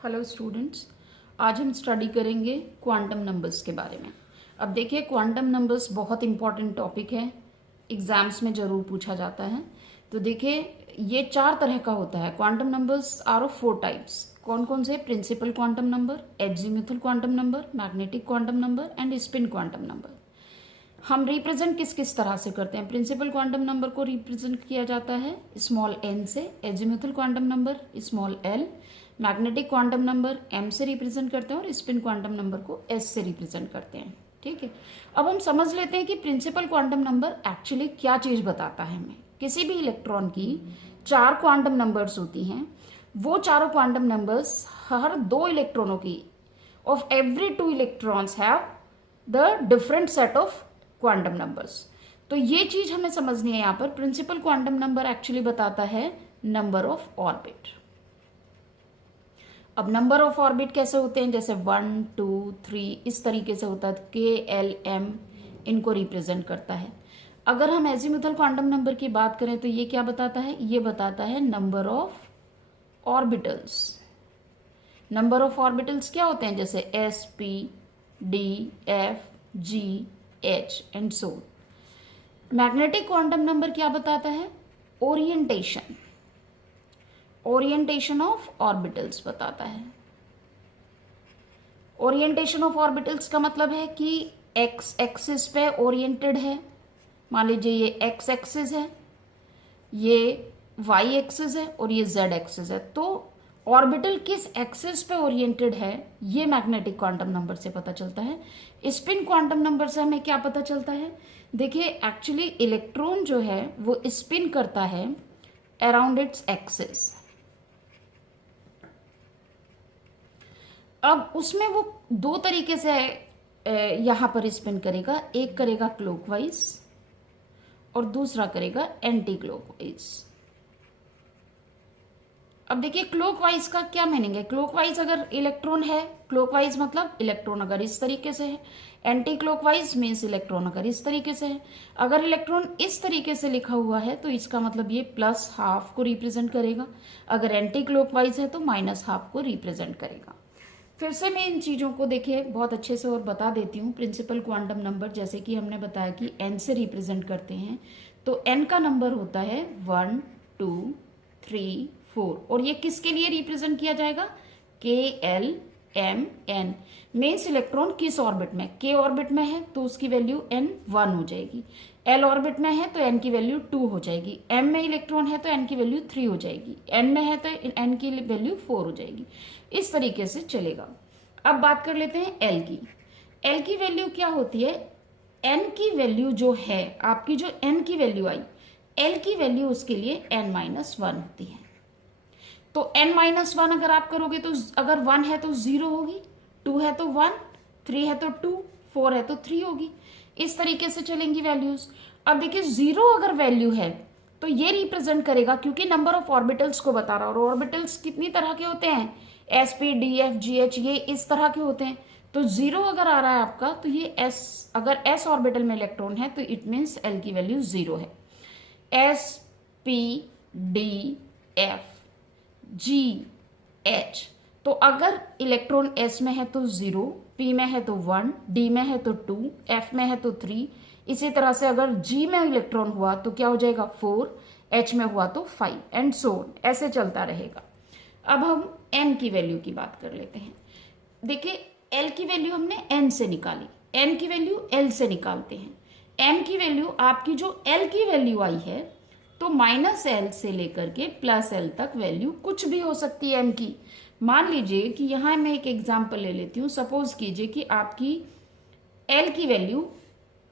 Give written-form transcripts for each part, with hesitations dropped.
Hello students, आज हम study करेंगे क्वांटम नंबर्स के बारे में। अब देखिए, क्वांटम नंबर्स बहुत इंपॉर्टेंट टॉपिक है, एग्जाम्स में ज़रूर पूछा जाता है। तो देखिए, ये 4 तरह का होता है। Quantum numbers are of 4 types. कौन कौन से? Principal quantum number, azimuthal quantum number, magnetic quantum number and spin quantum number. हम रिप्रेजेंट किस किस तरह से करते हैं? प्रिंसिपल क्वांटम नंबर को रिप्रेजेंट किया जाता है स्मॉल n से, azimuthal quantum number small l, magnetic quantum number m से रिप्रेजेंट करते हैं और स्पिन क्वांटम नंबर को s से रिप्रेजेंट करते हैं। ठीक है, अब हम समझ लेते हैं कि प्रिंसिपल क्वांटम नंबर एक्चुअली क्या चीज़ बताता है हमें। किसी भी इलेक्ट्रॉन की 4 क्वांटम नंबर्स होती हैं, वो चारों क्वांटम नंबर्स हर 2 इलेक्ट्रॉनों की of every 2 electrons have the different set of quantum numbers. तो ये चीज हमें समझनी है। यहाँ पर प्रिंसिपल क्वांटम नंबर एक्चुअली बताता है नंबर ऑफ ऑर्बिट। अब नंबर ऑफ ऑर्बिट कैसे होते हैं? जैसे 1, 2, 3 इस तरीके से होता है। के, एल, एम इनको रिप्रेजेंट करता है। अगर हम एजीमुथल क्वांटम नंबर की बात करें तो ये क्या बताता है? ये बताता है number of orbitals. Number of orbitals क्या होते हैं? जैसे S, P, D, F, G, H and so. Magnetic quantum number क्या बताता है? ओरिएंटेशन। ओरिएंटेशन ऑफ ऑर्बिटल्स बताता है। ओरिएंटेशन ऑफ ऑर्बिटल्स का मतलब है कि एक्स एक्सिस पे ओरिएंटेड है। मान लीजिए ये एक्स एक्सिस है, ये वाई एक्सिस है और ये जेड एक्सिस है। तो ऑर्बिटल किस एक्सिस पे ओरिएंटेड है, ये मैग्नेटिक क्वांटम नंबर से पता चलता है। स्पिन क्वांटम नंबर से हमें क्या पता चलता है? देखिए, एक्चुअली इलेक्ट्रॉन जो है वो स्पिन करता है अराउंड इट्स एक्सिस। अब उसमें वो 2 तरीके से यहां पर स्पिन करेगा। एक करेगा क्लॉकवाइज और दूसरा करेगा एंटी क्लॉकवाइज। अब देखिए, क्लॉकवाइज का क्या मीनिंग है? क्लॉकवाइज अगर इलेक्ट्रॉन है, क्लॉकवाइज मतलब इलेक्ट्रॉन अगर इस तरीके से है। एंटी क्लॉकवाइज मीन्स इलेक्ट्रॉन अगर इस तरीके से है। अगर इलेक्ट्रॉन इस तरीके से लिखा हुआ है तो इसका मतलब ये +½ को रिप्रेजेंट करेगा। अगर एंटी क्लॉकवाइज है तो -½ को रिप्रेजेंट करेगा। फिर से मैं इन चीज़ों को देखिए बहुत अच्छे से और बता देती हूँ। प्रिंसिपल क्वांटम नंबर जैसे कि हमने बताया कि n से रिप्रेजेंट करते हैं, तो n का नंबर होता है 1, 2, 3, 4 और ये किसके लिए रिप्रेजेंट किया जाएगा? K, L, M, N. Means electron किस ऑर्बिट में? के ऑर्बिट में है तो उसकी वैल्यू n 1 हो जाएगी। एल ऑर्बिट में है तो n की वैल्यू 2 हो जाएगी। m में इलेक्ट्रॉन है तो n की वैल्यू 3 हो जाएगी। n में है तो n की वैल्यू 4 हो जाएगी। इस तरीके से चलेगा। अब बात कर लेते हैं l की। l की वैल्यू क्या होती है? n की वैल्यू जो है, आपकी जो n की वैल्यू आई, l की वैल्यू उसके लिए n-1 होती है। तो n-1 अगर आप करोगे तो अगर 1 है तो 0 होगी, 2 है तो 1, 3 है तो 2, 4 है तो 3 होगी। इस तरीके से चलेंगी वैल्यूज। अब देखिए, 0 अगर वैल्यू है तो ये रिप्रेजेंट करेगा, क्योंकि नंबर ऑफ ऑर्बिटल्स को बता रहा है और ऑर्बिटल्स कितनी तरह के होते हैं? S, P, D, F, G, H, ये इस तरह के होते हैं। तो 0 अगर आ रहा है आपका तो ये s, अगर s ऑर्बिटल में इलेक्ट्रॉन है तो इट मीन्स l की वैल्यू 0 है। S, P, D, F, G, H. तो अगर इलेक्ट्रॉन s में है तो 0, p में है तो 1, d में है तो 2, f में है तो 3। इसी तरह से अगर g में इलेक्ट्रॉन हुआ तो क्या हो जाएगा? 4, h में हुआ तो 5 एंड सो ऑन, ऐसे चलता रहेगा। अब हम n की वैल्यू की बात कर लेते हैं। देखिए, l की वैल्यू हमने n से निकाली, n की वैल्यू l से निकालते हैं। m की वैल्यू आपकी जो l की वैल्यू आई है तो -l से लेकर के +l तक वैल्यू कुछ भी हो सकती है m की। मान लीजिए कि यहाँ मैं एक एग्जांपल ले लेती हूँ। सपोज कीजिए कि आपकी l की वैल्यू,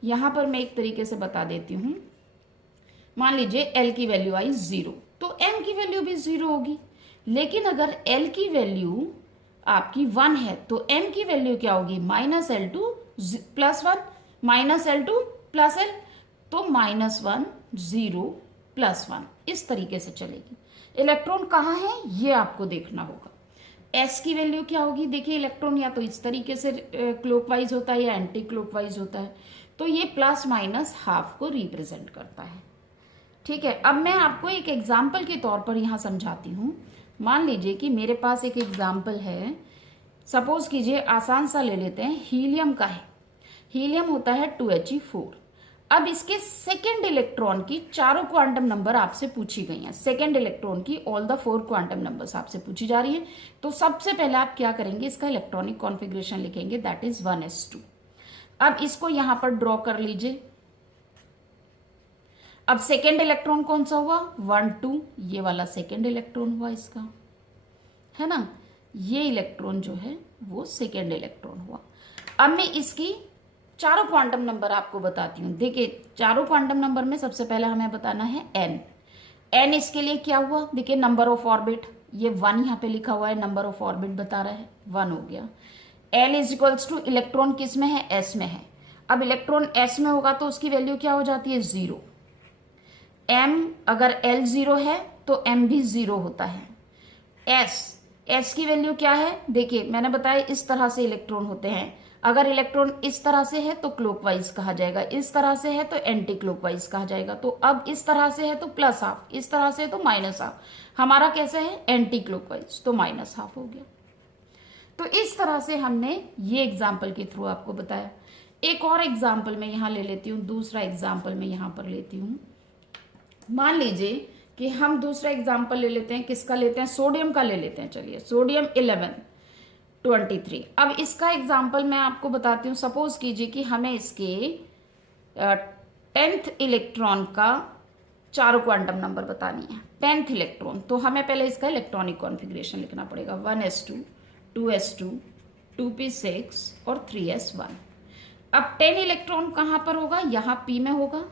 यहाँ पर मैं एक तरीके से बता देती हूँ। मान लीजिए l की वैल्यू आई 0 तो m की वैल्यू भी 0 होगी। लेकिन अगर l की वैल्यू आपकी 1 है तो m की वैल्यू क्या होगी? -L2 +1 -L2 +L, तो -1 0 +1 इस तरीके से चलेगी। इलेक्ट्रॉन कहाँ है ये आपको देखना होगा। s की वैल्यू क्या होगी? देखिए, इलेक्ट्रॉन या तो इस तरीके से क्लॉकवाइज होता है या एंटी क्लॉकवाइज होता है, तो ये +-½ को रिप्रेजेंट करता है। ठीक है, अब मैं आपको एक एग्जाम्पल के तौर पर यहाँ समझाती हूँ। मान लीजिए कि मेरे पास एक एग्जाम्पल है, सपोज कीजिए आसान सा ले लेते हैं, हीलियम का है। हीलियम होता है 2He4। अब इसके सेकेंड इलेक्ट्रॉन की चारों क्वांटम नंबर आपसे पूछी गई हैं। सेकेंड इलेक्ट्रॉन की ऑल द 4 क्वांटम नंबर्स आपसे पूछी जा रही है। तो सबसे पहले आप क्या करेंगे, इसका इलेक्ट्रॉनिक कॉन्फ़िगरेशन लिखेंगे, दैट इज 1s2। अब इसको यहां पर ड्रॉ कर लीजिए। अब सेकेंड इलेक्ट्रॉन कौन सा हुआ, 1 2, ये वाला सेकेंड इलेक्ट्रॉन हुआ इसका, है ना। ये इलेक्ट्रॉन जो है वो सेकेंड इलेक्ट्रॉन हुआ। अब मैं इसकी चारों क्वांटम नंबर आपको बताती हूँ। देखिए चारों क्वांटम नंबर में सबसे पहले हमें बताना है n इसके लिए क्या हुआ, देखिए नंबर ऑफ ऑर्बिट, ये 1 यहाँ पे लिखा हुआ है, नंबर ऑफ ऑर्बिट बता रहा है, 1 हो गया। l is equals two electron किस में है, s में है। अब इलेक्ट्रॉन s में होगा तो उसकी वैल्यू क्या हो जाती है, 0। m अगर l 0 है तो m भी 0 होता है। s की वैल्यू क्या है, देखिए मैंने बताया इस तरह से इलेक्ट्रॉन होते हैं। अगर इलेक्ट्रॉन इस तरह से है तो क्लॉकवाइज कहा जाएगा, इस तरह से है तो एंटी क्लॉकवाइज कहा जाएगा। तो अब इस तरह से है तो प्लस हाफ, इस तरह से है तो माइनस हाफ। हमारा कैसे है, एंटी क्लॉकवाइज, तो माइनस हाफ हो गया। तो इस तरह से हमने ये एग्जाम्पल के थ्रू आपको बताया। एक और एग्जाम्पल मैं यहाँ ले लेती हूँ, दूसरा एग्जाम्पल मैं यहाँ पर लेती हूँ। मान लीजिए कि हम दूसरा एग्जाम्पल ले लेते हैं, किसका लेते हैं, सोडियम का ले लेते हैं। चलिए सोडियम 1123। अब इसका एग्जाम्पल मैं आपको बताती हूँ। सपोज कीजिए कि हमें इसके 10th इलेक्ट्रॉन का चारों क्वांटम नंबर बतानी है, 10th इलेक्ट्रॉन। तो हमें पहले इसका इलेक्ट्रॉनिक कॉन्फ़िगरेशन लिखना पड़ेगा, 1s2, 2s2, 2p6 और 3s1। अब 10 इलेक्ट्रॉन कहां पर होगा, यहां p में होगा।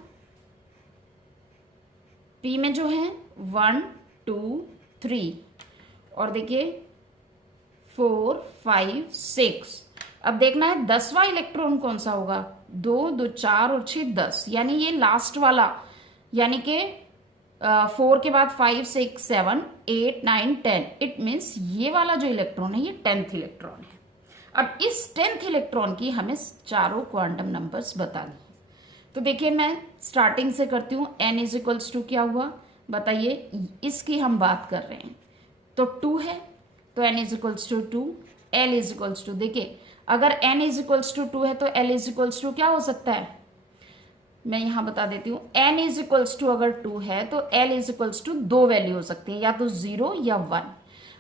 p में जो है 1 2 3 और देखिए 4 5 6। अब देखना है 10वां इलेक्ट्रॉन कौन सा होगा, 2 2 4 और 6 10, यानी ये लास्ट वाला, यानी कि 4 के बाद 5 6 7 8 9 10। इट मीन्स ये वाला जो इलेक्ट्रॉन है ये 10th इलेक्ट्रॉन है। अब इस 10th इलेक्ट्रॉन की हमें चारों क्वांटम नंबर्स बतानी है। तो देखिए मैं स्टार्टिंग से करती हूँ। n इज इक्वल्स टू क्या हुआ, बताइए, इसकी हम बात कर रहे हैं तो 2 है, तो n is equals to 2। l is equals to, देखिए अगर n इज इक्वल्स टू 2 है तो l इज इक्वल्स टू क्या हो सकता है, मैं यहां बता देती हूँ। n इज इक्वल्स टू अगर 2 है तो l is equals to 2 value हो सकती है, या तो 0 या 1।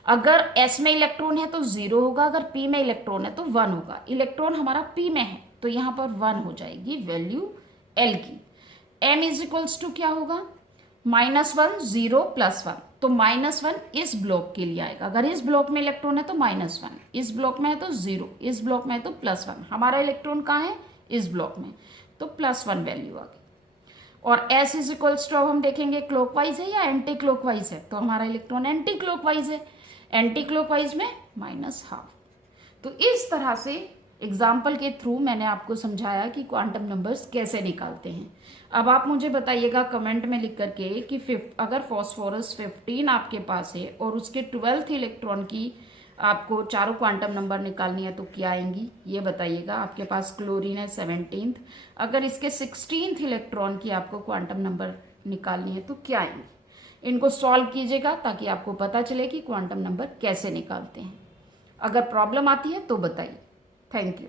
अगर s में इलेक्ट्रॉन है तो 0 होगा, अगर p में इलेक्ट्रॉन है तो 1 होगा। इलेक्ट्रॉन हमारा p में है तो यहां पर 1 हो जाएगी वैल्यू l की। m इज इक्वल्स टू क्या होगा, -1 0 +1, तो -1 इस ब्लॉक के लिए आएगा। अगर इस ब्लॉक में इलेक्ट्रॉन है तो -1, इस ब्लॉक में है तो 0, इस ब्लॉक में है तो +1। हमारा इलेक्ट्रॉन कहाँ है, इस ब्लॉक में, तो +1 वैल्यू आ गई। और s इज इक्वल्स टू, अब हम देखेंगे क्लॉकवाइज है या एंटी क्लॉकवाइज है, तो हमारा इलेक्ट्रॉन एंटी क्लॉकवाइज है। एंटी क्लॉकवाइज में -12। तो इस तरह से एग्जाम्पल के थ्रू मैंने आपको समझाया कि क्वांटम नंबर्स कैसे निकालते हैं। अब आप मुझे बताइएगा कमेंट में लिख करके कि अगर फॉस्फोरस 15 आपके पास है और उसके 12th इलेक्ट्रॉन की आपको चारों क्वांटम नंबर निकालनी है तो क्या आएंगी, ये बताइएगा। आपके पास क्लोरीन है 17th, अगर इसके 16th इलेक्ट्रॉन की आपको क्वांटम नंबर निकालनी है तो क्या आएंगी। इनको सॉल्व कीजिएगा ताकि आपको पता चले कि क्वांटम नंबर कैसे निकालते हैं। अगर प्रॉब्लम आती है तो बताइए। Thank you.